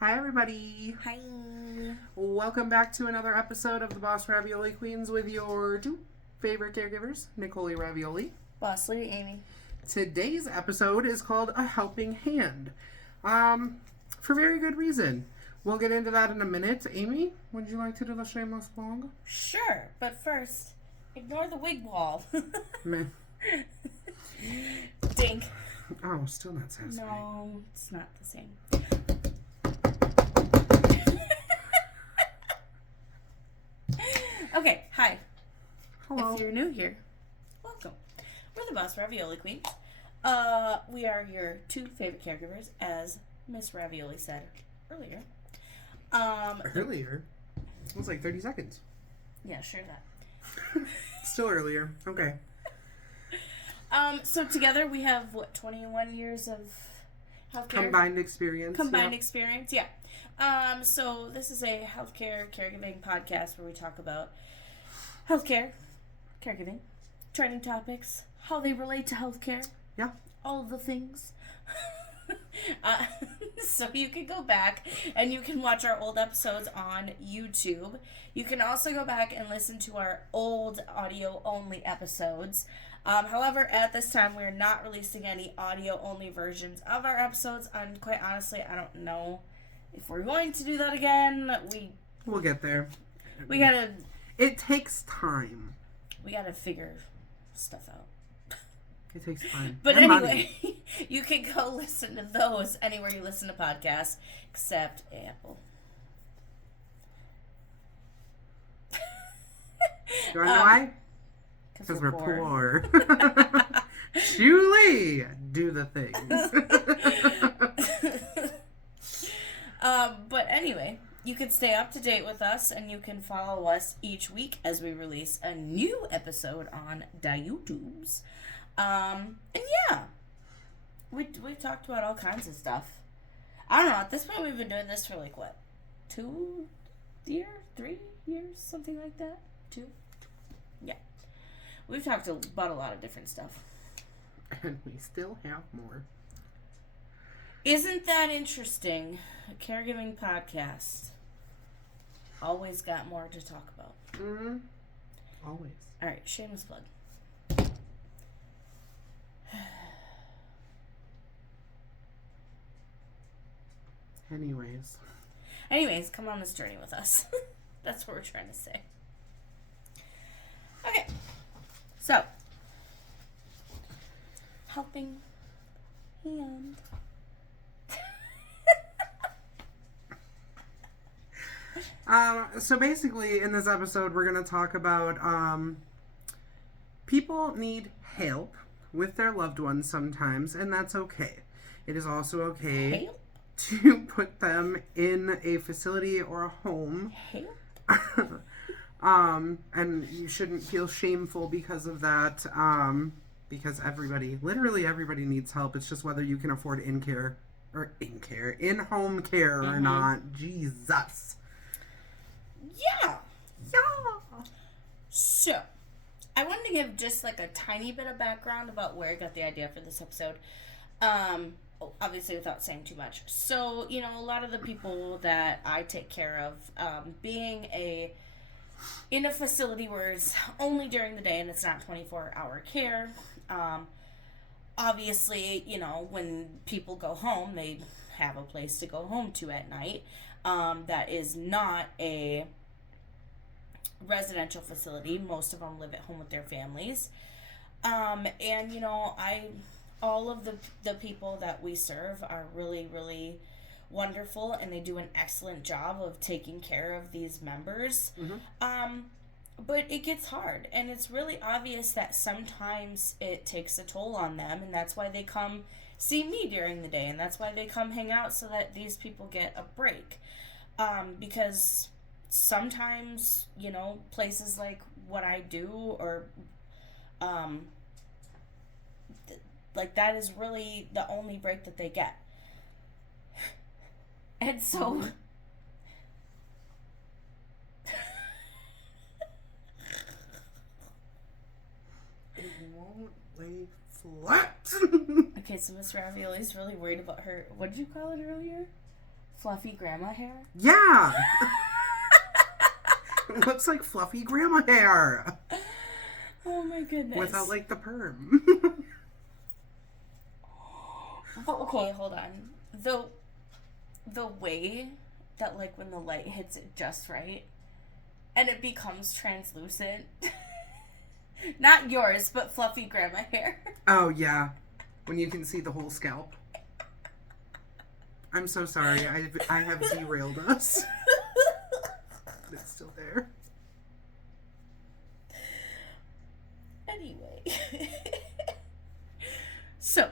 Hi, everybody. Hi. Welcome back to another episode of the Boss Ravioli Queens with your two favorite caregivers, Nicole Ravioli. Boss Lady Amy. Today's episode is called A Helping Hand. For very good reason. We'll get into that in a minute. Amy, would you like to do the shameless plug? Sure, but first, ignore the wig wall. Meh. Dink. Oh, still not satisfying. No, it's not the same. Okay, hi. Hello. If you're new here, welcome. We're the Boss Ravioli Queens. We are your two favorite caregivers, as Miss Ravioli said earlier. Earlier? It was like 30 seconds. Yeah, sure that. Still earlier. Okay. So together we have, 21 years of healthcare? Combined experience. Experience, yeah. So this is a healthcare caregiving podcast where we talk about healthcare, caregiving, training topics, how they relate to healthcare. Yeah. All of the things. So you can go back and you can watch our old episodes on YouTube. You can also go back and listen to our old audio-only episodes. However, at this time, we're not releasing any audio-only versions of our episodes. And quite honestly, I don't know if we're going to do that again. We'll get there. We gotta... It takes time. We gotta figure stuff out. It takes time. But and anyway, money. you can go listen to those anywhere you listen to podcasts, except Apple. Do you want to know why? Because we're poor. Julie, do the things. But anyway, you can stay up to date with us, and you can follow us each week as we release a new episode on the YouTubes. And yeah, we've talked about all kinds of stuff. I don't know, at this point we've been doing this for 2 years, 3 years, something like that. 2? Yeah. We've talked about a lot of different stuff. And we still have more. Isn't that interesting? A caregiving podcast. Always got more to talk about. Mm-hmm. Always. Alright, shameless plug. Anyways, come on this journey with us. That's what we're trying to say. Okay. So. Helping hand. So basically, in this episode, we're going to talk about people need help with their loved ones sometimes, and that's okay. It is also okay Help? to put them in a facility or a home. Help? And you shouldn't feel shameful because of that, because literally everybody needs help. It's just whether you can afford in-home care or not. Jesus. Yeah. So, I wanted to give just a tiny bit of background about where I got the idea for this episode. Obviously without saying too much. So, a lot of the people that I take care of, being in a facility where it's only during the day and it's not 24-hour care, obviously, when people go home, they have a place to go home to at night. That is not a residential facility. Most of them live at home with their families. And, all of the people that we serve are really, really wonderful, and they do an excellent job of taking care of these members. Mm-hmm. But it gets hard, and it's really obvious that sometimes it takes a toll on them, and that's why they come see me during the day, and that's why they come hang out, so that these people get a break. Because sometimes, places like what I do, or that is really the only break that they get. And so it won't lay flat. Okay, so Miss Ravioli's really worried about her, what did you call it earlier? Fluffy grandma hair? Yeah! It looks like fluffy grandma hair. Oh my goodness. Without, like, the perm. But, okay, hold on. The way that, like, when the light hits it just right, and it becomes translucent. Not yours, but fluffy grandma hair. Oh, yeah. When you can see the whole scalp. I'm so sorry. I have derailed us. But it's still there. Anyway. So,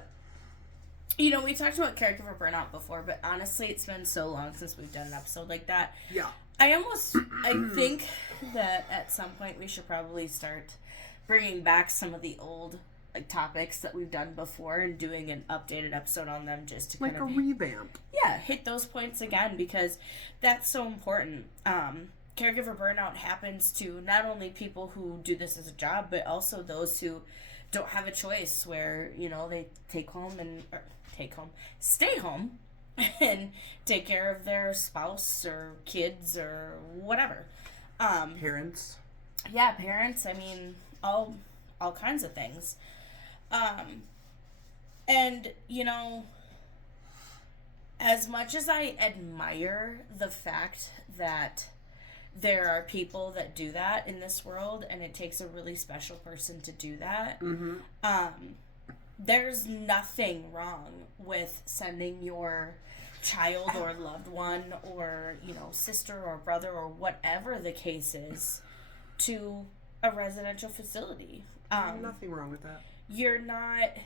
you know, we talked about caregiver burnout before, but honestly, it's been so long since we've done an episode like that. Yeah. I think that at some point we should probably start bringing back some of the old, like, topics that we've done before and doing an updated episode on them just to Like kind of... a revamp. Yeah, hit those points again because that's so important. Caregiver burnout happens to not only people who do this as a job, but also those who don't have a choice where, you know, they stay home and take care of their spouse or kids or whatever. Parents. Yeah, parents. I mean, all kinds of things. And, you know, as much as I admire the fact that there are people that do that in this world, and it takes a really special person to do that, there's nothing wrong with sending your child or loved one or, you know, sister or brother or whatever the case is to a residential facility. Nothing wrong with that. You're not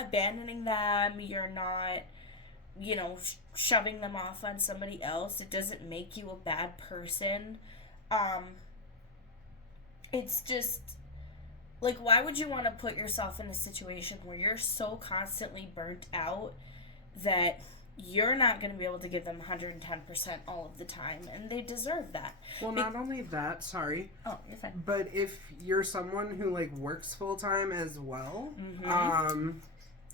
abandoning them. You're not, you know, shoving them off on somebody else. It doesn't make you a bad person. It's just, like, why would you want to put yourself in a situation where you're so constantly burnt out that you're not going to be able to give them 110% all of the time, and they deserve that. Well, not only that, sorry. Oh, you're fine. But if you're someone who, like, works full-time as well,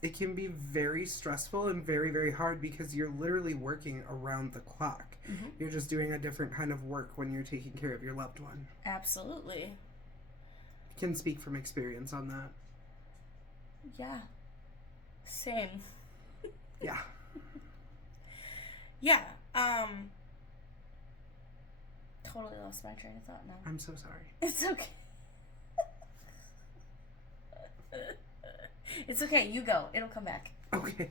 it can be very stressful and very, very hard because you're literally working around the clock. Mm-hmm. You're just doing a different kind of work when you're taking care of your loved one. Absolutely. Can speak from experience on that. Yeah. Same. Yeah. Yeah. Totally lost my train of thought now. I'm so sorry. It's okay. It's okay. You go. It'll come back. Okay.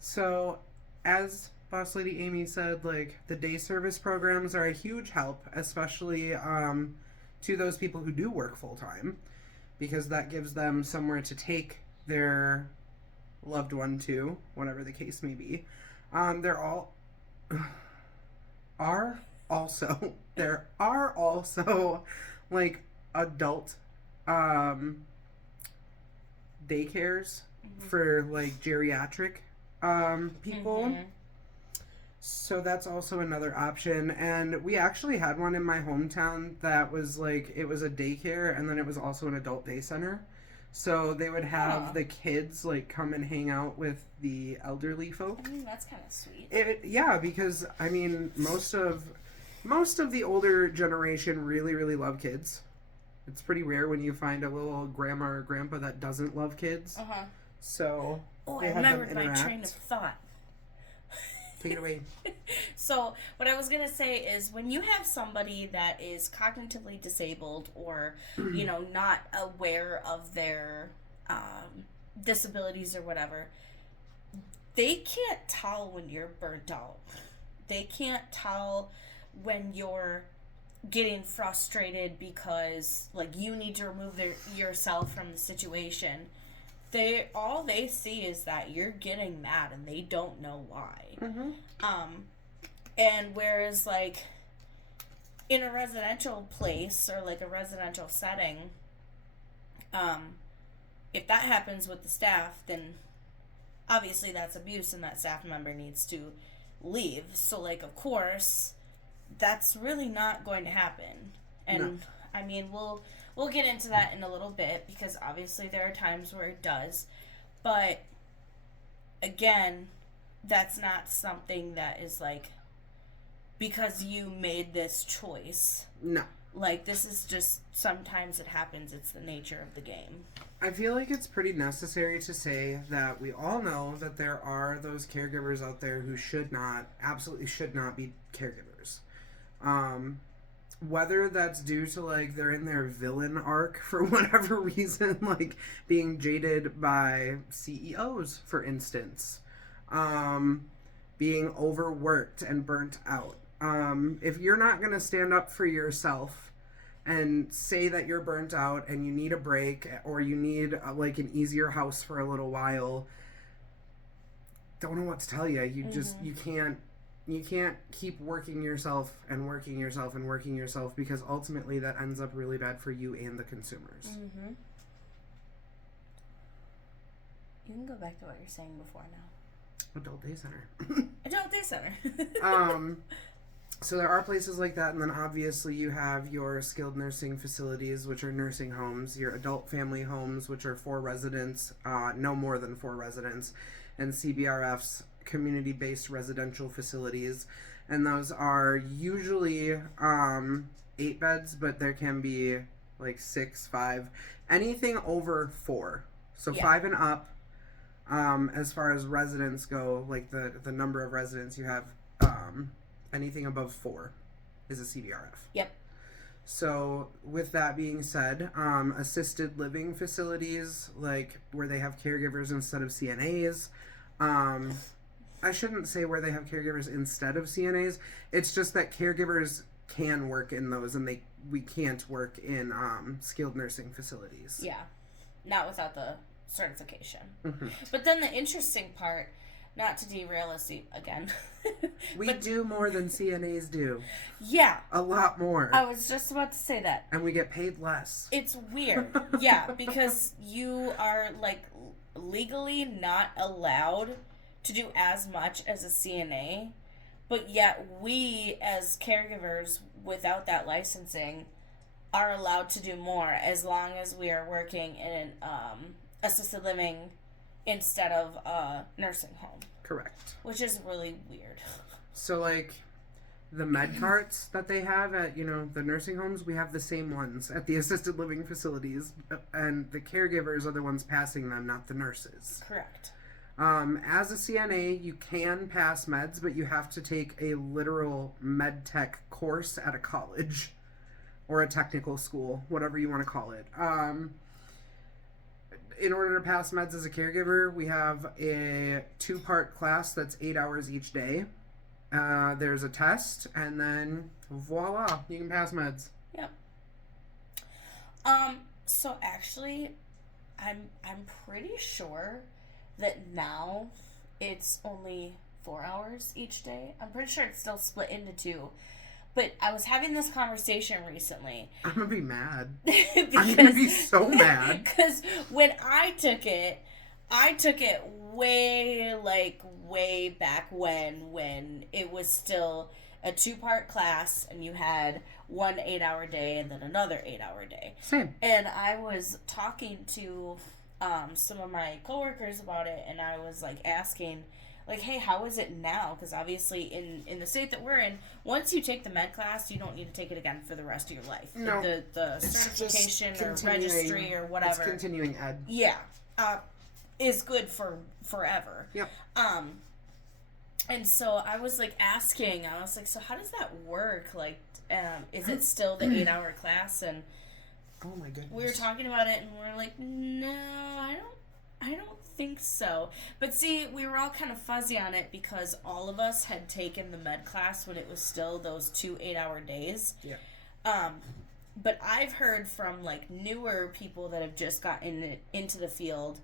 So, as Boss Lady Amy said, like, the day service programs are a huge help, especially to those people who do work full-time, because that gives them somewhere to take their loved one to, whatever the case may be. There are also like adult daycares for like geriatric people. Mm-hmm. So that's also another option. And we actually had one in my hometown that was like, it was a daycare and then it was also an adult day center. So they would have the kids like come and hang out with the elderly folk. I mean, that's kind of sweet. Yeah, because I mean, most of the older generation really, really love kids. It's pretty rare when you find a little grandma or grandpa that doesn't love kids. Uh-huh. So Oh, they I have them remembered my interact. train of thought. Take it away. So, what I was going to say is when you have somebody that is cognitively disabled or, you know, not aware of their disabilities or whatever, they can't tell when you're burnt out. They can't tell when you're getting frustrated because, like, you need to remove yourself from the situation. All they see is that you're getting mad and they don't know why. Mm-hmm. And whereas, like, in a residential place or, like, a residential setting, if that happens with the staff, then obviously that's abuse and that staff member needs to leave. So, like, of course, that's really not going to happen. And, No. I mean, we'll get into that in a little bit because obviously there are times where it does. But, again, that's not something that is like because you made this choice. No. Like, this is just, sometimes it happens. It's the nature of the game. I feel like it's pretty necessary to say that we all know that there are those caregivers out there who absolutely should not be caregivers. Whether that's due to, like, they're in their villain arc for whatever reason, like being jaded by CEOs, for instance, being overworked and burnt out. If you're not going to stand up for yourself and say that you're burnt out and you need a break or you need like an easier house for a little while, don't know what to tell you. You just, you can't keep working yourself and working yourself and working yourself, because ultimately that ends up really bad for you and the consumers. Mm-hmm. You can go back to what you're saying before now. Adult Day Center. Adult Day Center. So there are places like that, and then obviously you have your skilled nursing facilities, which are nursing homes, your adult family homes, which are 4 residents, no more than 4 residents, and CBRFs, community-based residential facilities, and those are usually 8 beds, but there can be like 6, 5, anything over 4. So 5 and up. As far as residents go, like the number of residents you have, anything above 4 is a CBRF. Yep. So with that being said, assisted living facilities, like where they have caregivers instead of CNAs, I shouldn't say where they have caregivers instead of CNAs. It's just that caregivers can work in those, and we can't work in skilled nursing facilities. Yeah. Not without the certification. Mm-hmm. But then the interesting part, not to derail us again. We do more than CNAs do. Yeah. A lot more. I was just about to say that. And we get paid less. It's weird. Yeah, because you are, like, legally not allowed to do as much as a CNA, but yet we, as caregivers, without that licensing, are allowed to do more as long as we are working in assisted living instead of a nursing home. Correct. Which is really weird. So, like, the med carts that they have at, the nursing homes, we have the same ones at the assisted living facilities, and the caregivers are the ones passing them, not the nurses. Correct. As a CNA, you can pass meds, but you have to take a literal med tech course at a college or a technical school, whatever you want to call it. In order to pass meds as a caregiver, we have a 2-part class that's 8 hours each day. There's a test, and then voila, you can pass meds. Yep. So actually, I'm pretty sure that now it's only 4 hours each day. I'm pretty sure it's still split into 2. But I was having this conversation recently. I'm going to be mad. I'm going to be so mad. Because when I took it way back when it was still a 2-part class and you had one 8-hour day and then another 8-hour day. Same. And I was talking to some of my coworkers about it, and I was like asking, like, hey, how is it now? Because obviously in the state that we're in, once you take the med class, you don't need to take it again for the rest of your life. No. The certification or registry or whatever. It's continuing ed. Yeah. Is good for forever. Yep. And so I was like asking, I was like, so how does that work? Like, is it still the 8-hour class? And oh my goodness. we were talking about it, and we are like, no, I don't think so. But see, we were all kind of fuzzy on it because all of us had taken the med class when it was still those 2 8-hour days. Yeah. But I've heard from like newer people that have just gotten into the field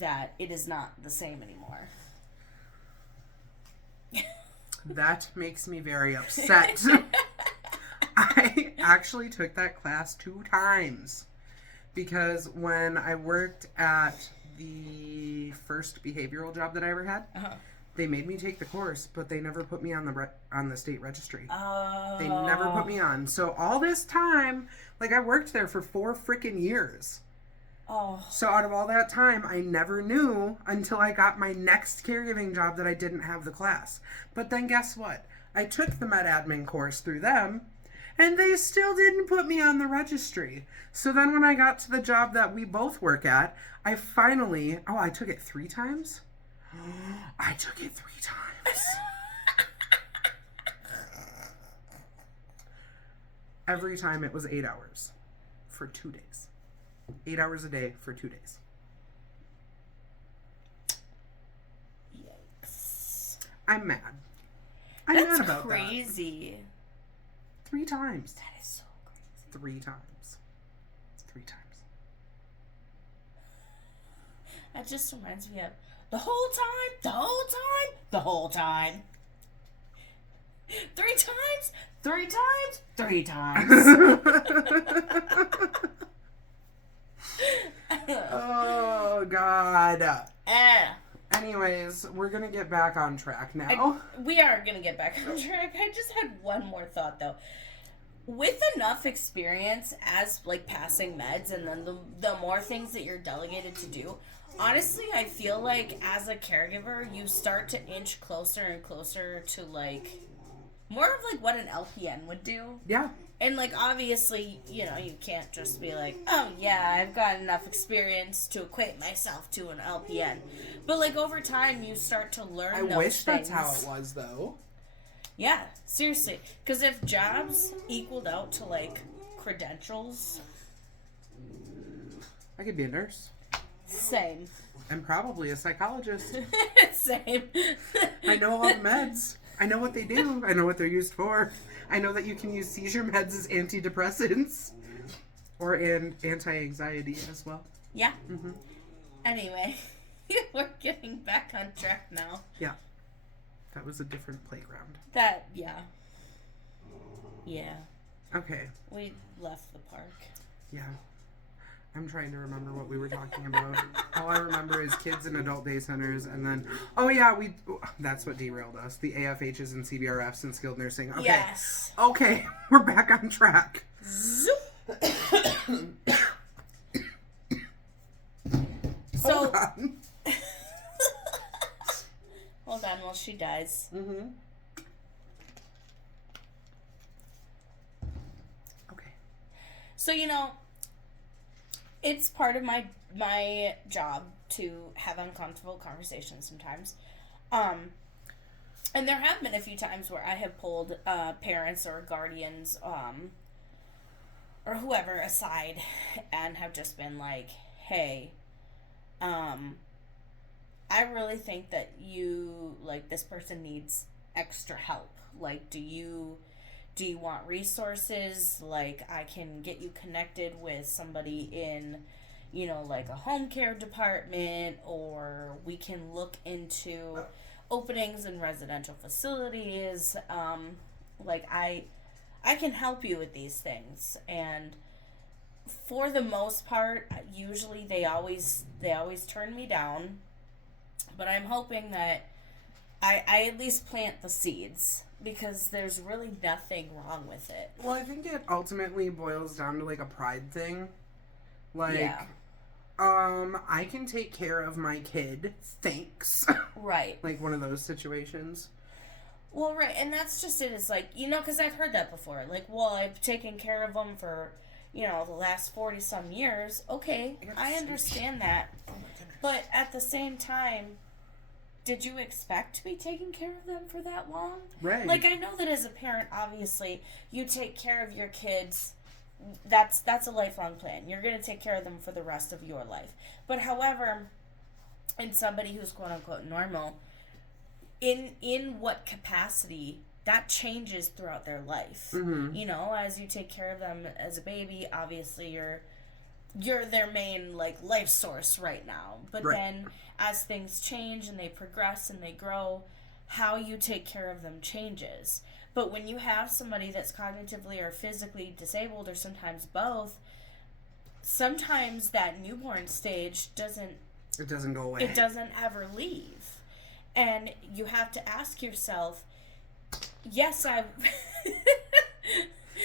that it is not the same anymore. That makes me very upset. I actually took that class 2 times because when I worked at the first behavioral job that I ever had, they made me take the course, but they never put me on the state registry. Oh. They never put me on. So all this time, like, I worked there for 4 freaking years. Oh. So out of all that time, I never knew until I got my next caregiving job that I didn't have the class. But then guess what? I took the med admin course through them, and they still didn't put me on the registry. So then when I got to the job that we both work at, I finally, I took it 3 times? I took it 3 times. Every time it was 8 hours for 2 days. 8 hours a day for 2 days. Yikes. I'm mad. I'm That's mad about crazy. that. 3 times. That is so crazy. 3 times. 3 times. That just reminds me of the whole time, the whole time, the whole time. 3 times, 3 times, 3 times. Oh, God. Eh. Anyways, we're going to get back on track now. We are going to get back on track. I just had one more thought, though. With enough experience as, like, passing meds and then the more things that you're delegated to do, honestly, I feel like as a caregiver, you start to inch closer and closer to, like, more of, like, what an LPN would do. Yeah. And, like, obviously, you know, you can't just be like, oh, yeah, I've got enough experience to equate myself to an LPN. But, like, over time, you start to learn I those wish things. that's how it was, though. Yeah, seriously. Because if jobs equaled out to, like, credentials... I could be a nurse. Same. And probably a psychologist. Same. I know all the meds. I know what they do. I know what they're used for. I know that you can use seizure meds as antidepressants. Or anti-anxiety as well. Yeah. Mm-hmm. Anyway, we're getting back on track now. Yeah. That was a different playground. Yeah. Yeah. Okay. We left the park. Yeah. I'm trying to remember what we were talking about. All I remember is kids in adult day centers, and then, that's what derailed us. The AFHs and CBRFs and skilled nursing. Okay. Yes. Okay, we're back on track. Zoop. Hold on. Hold on while she dies. Mm-hmm. Okay. So, you know, it's part of my job to have uncomfortable conversations sometimes. And there have been a few times where I have pulled parents or guardians or whoever aside and have just been like, hey, I really think that this person needs extra help. Like, do you want resources? Like, I can get you connected with somebody in, you know, like a home care department, or we can look into openings in residential facilities. Like, I can help you with these things. And for the most part, usually they always turn me down. But I'm hoping that I at least plant the seeds, because there's really nothing wrong with it. Well, I think it ultimately boils down to, like, a pride thing. Like, Yeah. I can take care of my kid, thanks. Right. Like, one of those situations. Well, right, and that's just it. It's like, you know, because I've heard that before. Like, well, I've taken care of them for, you know, the last 40-some years. Okay, I understand that. But at the same time, did you expect to be taking care of them for that long? Right. Like, I know that as a parent, obviously, you take care of your kids. That's a lifelong plan. You're going to take care of them for the rest of your life. But however, in somebody who's quote-unquote normal, in what capacity, that changes throughout their life. Mm-hmm. You know, as you take care of them as a baby, obviously you're their main, like, life source right now. But Right. then as things change and they progress and they grow, how you take care of them changes. But when you have somebody that's cognitively or physically disabled, or sometimes both, sometimes that newborn stage doesn't go away. It doesn't ever leave. And you have to ask yourself, yes,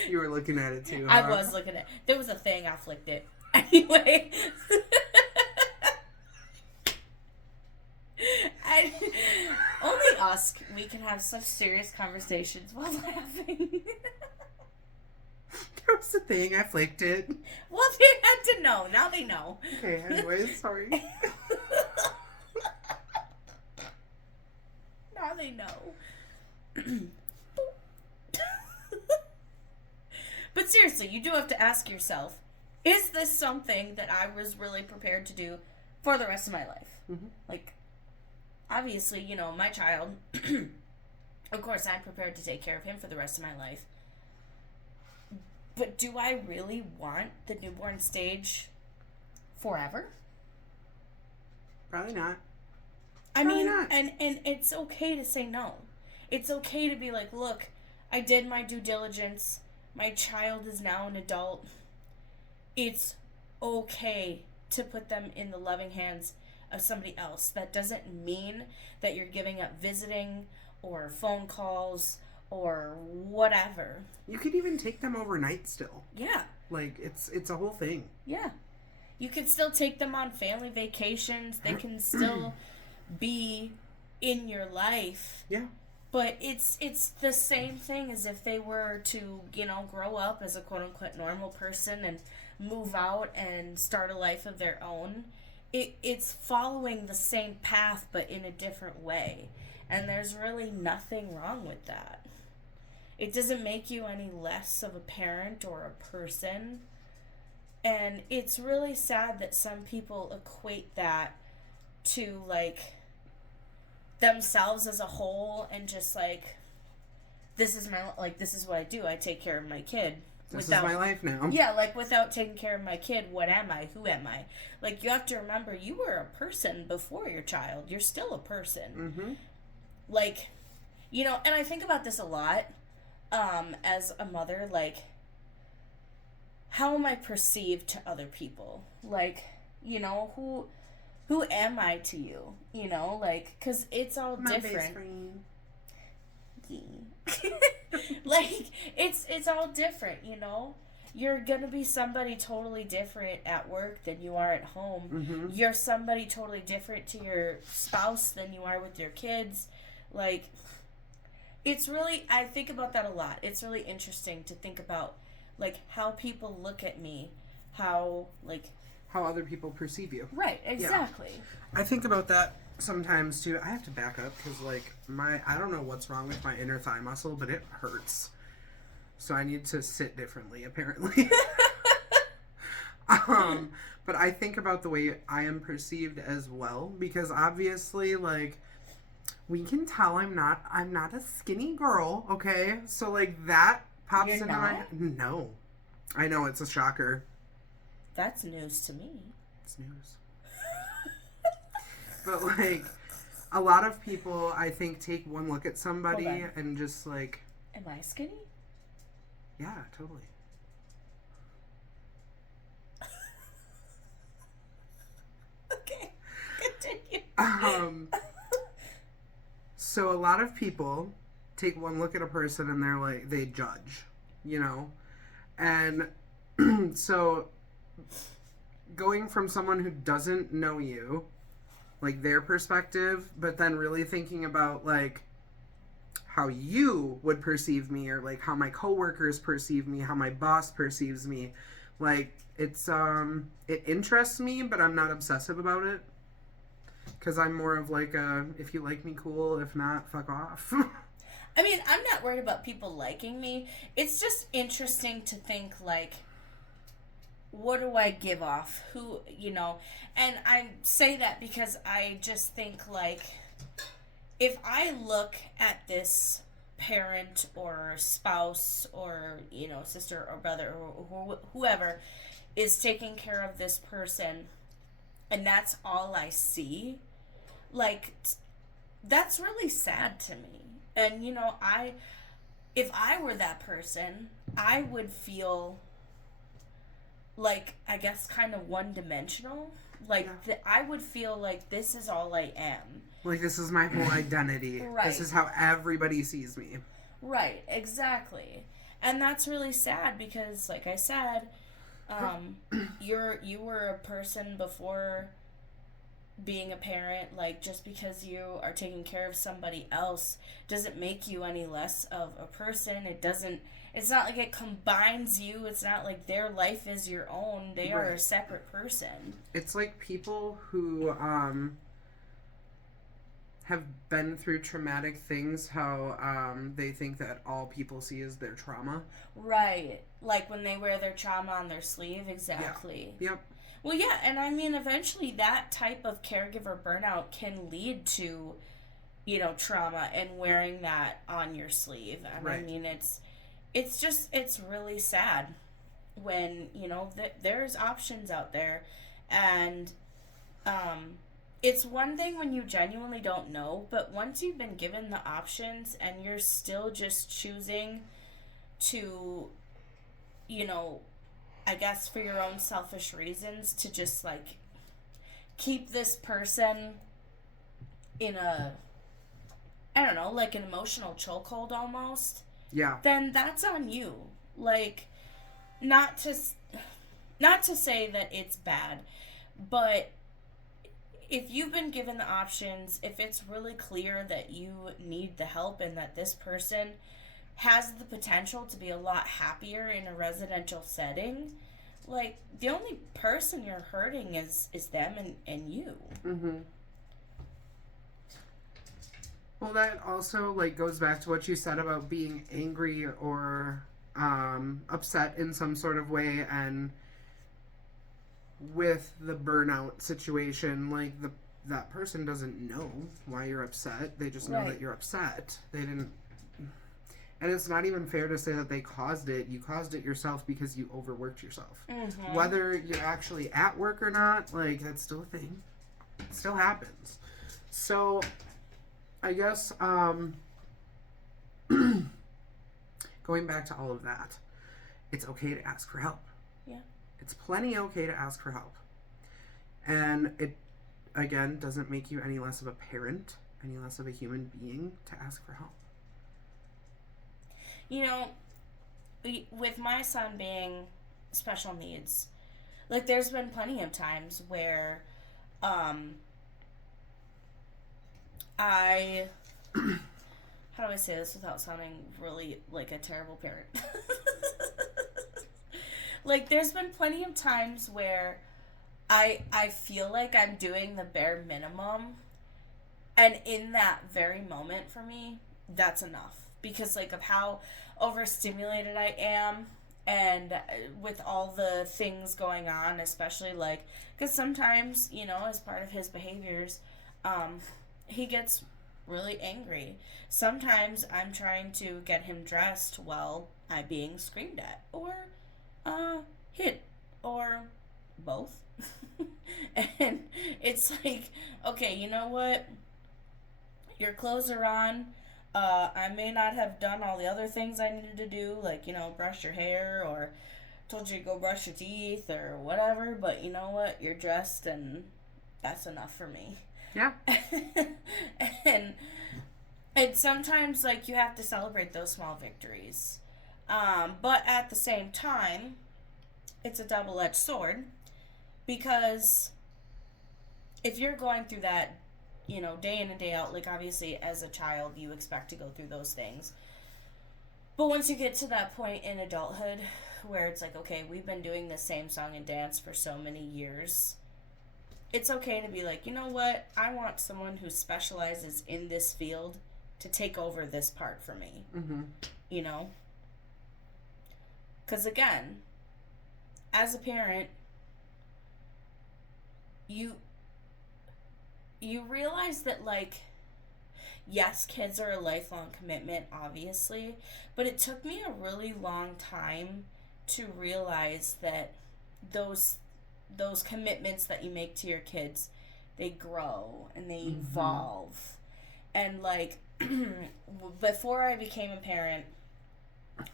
You were looking at it too, I huh? was looking at, there was a thing, I flicked it. Anyway. I, only us, we can have such serious conversations while laughing. That was the thing. I flaked it. Well, they had to know. Now they know. Okay, anyways, sorry. Now they know. But seriously, you do have to ask yourself, is this something that I was really prepared to do for the rest of my life? Mm-hmm. Like, obviously, you know, my child, of course, I'm prepared to take care of him for the rest of my life. But do I really want the newborn stage forever? Probably not. I Probably mean, not. and it's okay to say no. It's okay to be like, look, I did my due diligence. My child is now an adult. It's okay to put them in the loving hands of somebody else. That doesn't mean that you're giving up visiting or phone calls or whatever. You could even take them overnight still. Yeah. Like, it's a whole thing. Yeah. You can still take them on family vacations. They can still be in your life. Yeah. But it's the same thing as if they were to, you know, grow up as a quote-unquote normal person and move out and start a life of their own. It's following the same path but in a different way. And there's really nothing wrong with that. It doesn't make you any less of a parent or a person. And it's really sad that some people equate that to, like, themselves as a whole and just, like, this is what I do. I take care of my kid. This is my life now. Yeah, like, without taking care of my kid, what am I? Who am I? Like, you have to remember, you were a person before your child. You're still a person. Mm-hmm. Like, you know, and I think about this a lot, as a mother, like, how am I perceived to other people? Like, you know, who am I to you? You know, like, because it's all My different. best friend. Like, it's all different, you know? You're gonna be somebody totally different at work than you are at home. Mm-hmm. You're somebody totally different to your spouse than you are with your kids. Like, it's really, I think about that a lot. It's really interesting to think about, like, how people look at me, how other people perceive you. Right, exactly. I think about that sometimes too. I have to back up because, like, I don't know what's wrong with my inner thigh muscle, but it hurts. So I need to sit differently, apparently. But I think about the way I am perceived as well, because obviously, like, we can tell I'm not a skinny girl, okay? So, like, that pops You're into not? my head. No. I know, it's a shocker. That's news to me. It's news. But, like, a lot of people, I think, take one look at somebody Hold on. and just, like... Am I skinny? Yeah, totally. Okay, continue. So a lot of people take one look at a person and they're like, they judge, you know? And so going from someone who doesn't know you, like, their perspective, but then really thinking about, like, how you would perceive me, or, like, how my coworkers perceive me, how my boss perceives me, like, it's, it interests me, but I'm not obsessive about it. Because I'm more of, like, if you like me, cool. If not, fuck off. I mean, I'm not worried about people liking me. It's just interesting to think, like, what do I give off? Who, you know? And I say that because I just think, like, if I look at this parent or spouse or, you know, sister or brother or whoever is taking care of this person, and that's all I see, like, that's really sad to me. And, you know, if I were that person, I would feel, like, I guess kind of one-dimensional. Like, Yeah. I would feel like this is all I am. Like, this is my whole identity. Right. This is how everybody sees me. Right, exactly. And that's really sad because, like I said, You were a person before being a parent. Like, just because you are taking care of somebody else doesn't make you any less of a person. It's not like it combines you. It's not like their life is your own. They are a separate person. It's like people who have been through traumatic things, how they think that all people see is their trauma. Right. Like when they wear their trauma on their sleeve. Exactly. Yeah. Yep. Well, yeah, and I mean, eventually that type of caregiver burnout can lead to, trauma and wearing that on your sleeve. And right. I mean, it's really sad when, there's options out there. And it's one thing when you genuinely don't know, but once you've been given the options and you're still just choosing to, I guess for your own selfish reasons, to just like keep this person in like an emotional chokehold almost. Yeah. Then that's on you. Like, not to say that it's bad, but if you've been given the options, if it's really clear that you need the help and that this person has the potential to be a lot happier in a residential setting, like, the only person you're hurting is them and you. Mm-hmm. Well, that also, like, goes back to what you said about being angry or upset in some sort of way, and with the burnout situation, like, that person doesn't know why you're upset. They just know that you're upset. They didn't... And it's not even fair to say that they caused it. You caused it yourself because you overworked yourself. Mm-hmm. Whether you're actually at work or not, like, that's still a thing. It still happens. So, I guess, going back to all of that, it's okay to ask for help. Yeah. It's plenty okay to ask for help. And it, again, doesn't make you any less of a parent, any less of a human being to ask for help. With my son being special needs, like, there's been plenty of times where, how do I say this without sounding really like a terrible parent? Like, there's been plenty of times where I feel like I'm doing the bare minimum, and in that very moment for me, that's enough. Because, like, of how overstimulated I am, and with all the things going on, especially, like, because sometimes, as part of his behaviors, he gets really angry. Sometimes I'm trying to get him dressed while I'm being screamed at, or hit, or both. And it's like, okay, you know what? Your clothes are on. I may not have done all the other things I needed to do, like, brush your hair, or told you to go brush your teeth, or whatever, but you know what? You're dressed, and that's enough for me. Yeah. and sometimes, like, you have to celebrate those small victories. But at the same time, it's a double-edged sword, because if you're going through that, day in and day out, like, obviously, as a child, you expect to go through those things. But once you get to that point in adulthood, where it's like, okay, we've been doing the same song and dance for so many years, it's okay to be like, you know what? I want someone who specializes in this field to take over this part for me. Mm-hmm. Because, again, as a parent, you realize that, like, yes, kids are a lifelong commitment, obviously, but it took me a really long time to realize that those commitments that you make to your kids, they grow and they evolve. And, like, before I became a parent,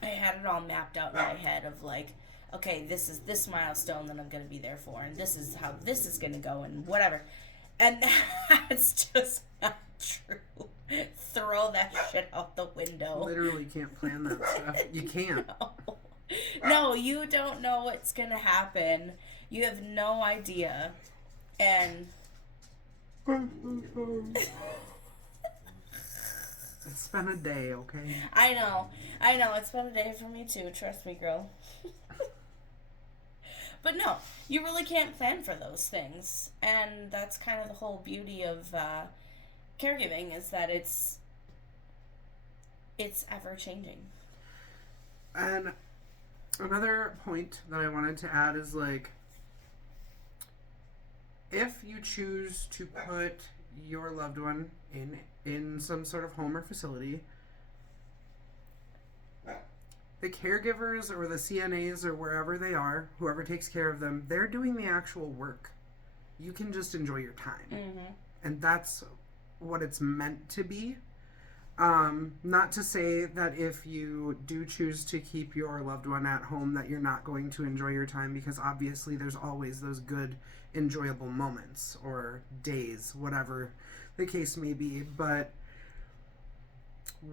I had it all mapped out in my head of, like, okay, this is this milestone that I'm going to be there for, and this is how this is going to go, and whatever. And that's just not true. Throw that shit out the window. Literally can't plan that stuff. You can't. No, you don't know what's going to happen. You have no idea. And It's been a day, okay? I know. It's been a day for me too. Trust me, girl. But no, you really can't plan for those things. And that's kind of the whole beauty of caregiving, is that it's ever changing. And another point that I wanted to add is, like, if you choose to put your loved one in some sort of home or facility, the caregivers or the CNAs or wherever they are, whoever takes care of them, they're doing the actual work. You can just enjoy your time. Mm-hmm. And that's what it's meant to be. Not to say that if you do choose to keep your loved one at home that you're not going to enjoy your time, because obviously there's always those good, enjoyable moments or days, whatever the case may be. But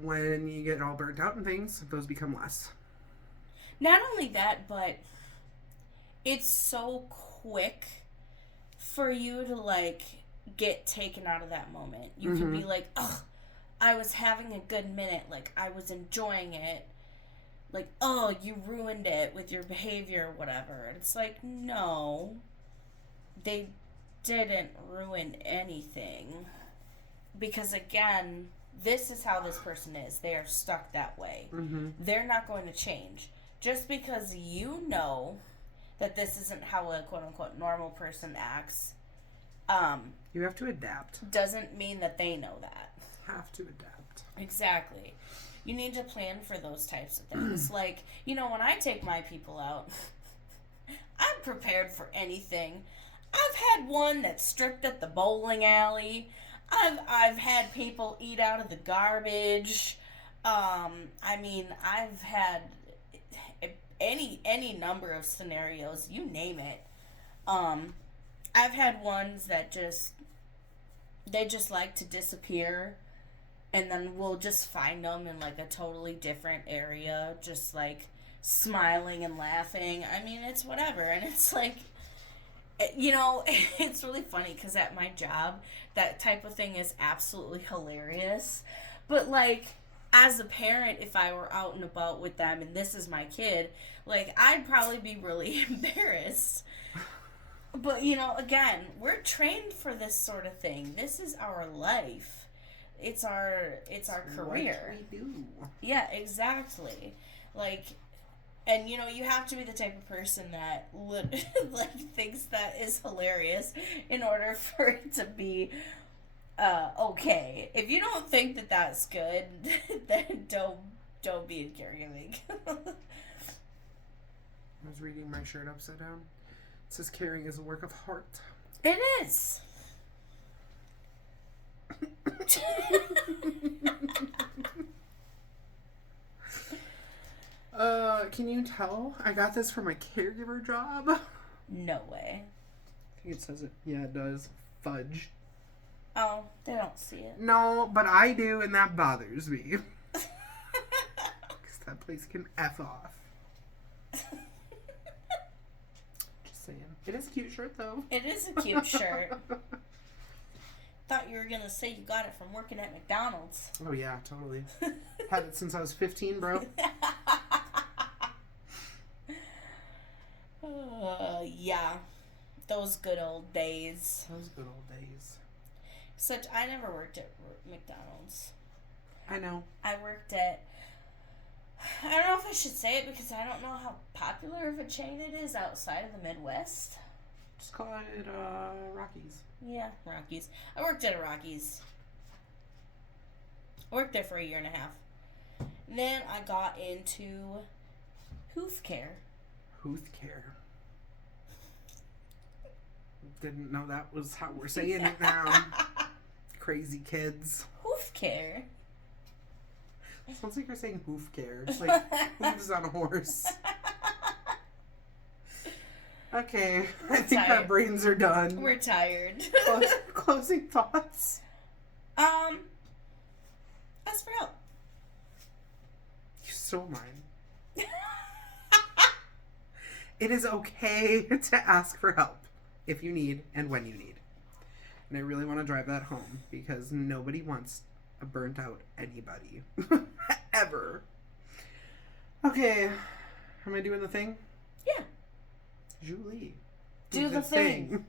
when you get all burnt out and things, those become less. Not only that, but it's so quick for you to, like, get taken out of that moment. You can be like, ugh, I was having a good minute. Like, I was enjoying it. Like, oh, you ruined it with your behavior or whatever. And it's like, no, they didn't ruin anything. Because, again, this is how this person is. They are stuck that way. Mm-hmm. They're not going to change. Just because you know that this isn't how a quote-unquote normal person acts, you have to adapt. doesn't mean that they know that. Have to adapt. Exactly. You need to plan for those types of things. Like, you know, when I take my people out, I'm prepared for anything. I've had one that stripped at the bowling alley. I've had people eat out of the garbage. I mean, I've had any number of scenarios, you name it. I've had ones that they just like to disappear, and then we'll just find them in, like, a totally different area, just, like, smiling and laughing. I mean, it's whatever. And it's like, you know, it's really funny because at my job, that type of thing is absolutely hilarious. But, like, as a parent, if I were out and about with them and this is my kid, like, I'd probably be really embarrassed. But, you know, again, we're trained for this sort of thing. This is our life. It's our career. What we do. Yeah, exactly. Like, and, you know, you have to be the type of person that like thinks that is hilarious in order for it to be okay. If you don't think that that's good, then don't be in caregiving. I was reading my shirt upside down. It says caring is a work of heart. It is. Can you tell? I got this for my caregiver job. No way. I think it says it. Yeah, it does. Fudge. Oh, they don't see it. No, but I do, and that bothers me. Because that place can F off. Just saying. It is a cute shirt, though. It is a cute shirt. Thought you were gonna say you got it from working at McDonald's. Oh, yeah, totally. Had it since I was 15, bro. Yeah, those good old days. Those good old days. Except I never worked at McDonald's. I know. I worked at, I don't know if I should say it because I don't know how popular of a chain it is outside of the Midwest. Just call it Rockies. Yeah, Rockies. I worked at a Rockies. I worked there for 1.5 years. And then I got into hoof care. Hoof care. Didn't know that was how we're saying it now. Crazy kids. Hoof care? Sounds like you're saying hoof care. It's like hooves on a horse. Okay, I think our tired. brains are done. We're tired. Closing thoughts. Ask for help. You stole mine. It is okay to ask for help if you need and when you need. And I really want to drive that home because nobody wants a burnt out anybody. Ever. Okay. Am I doing the thing? Yeah. Julie. Do the thing.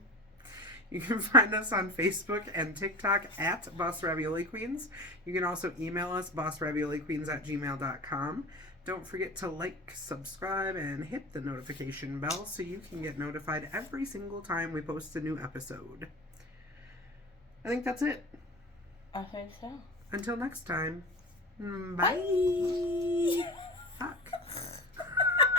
You can find us on Facebook and TikTok at Boss Ravioli Queens. You can also email us, bossravioliqueens@gmail.com. Don't forget to like, subscribe, and hit the notification bell so you can get notified every single time we post a new episode. I think that's it. I think so. Until next time. Bye. Bye. Fuck.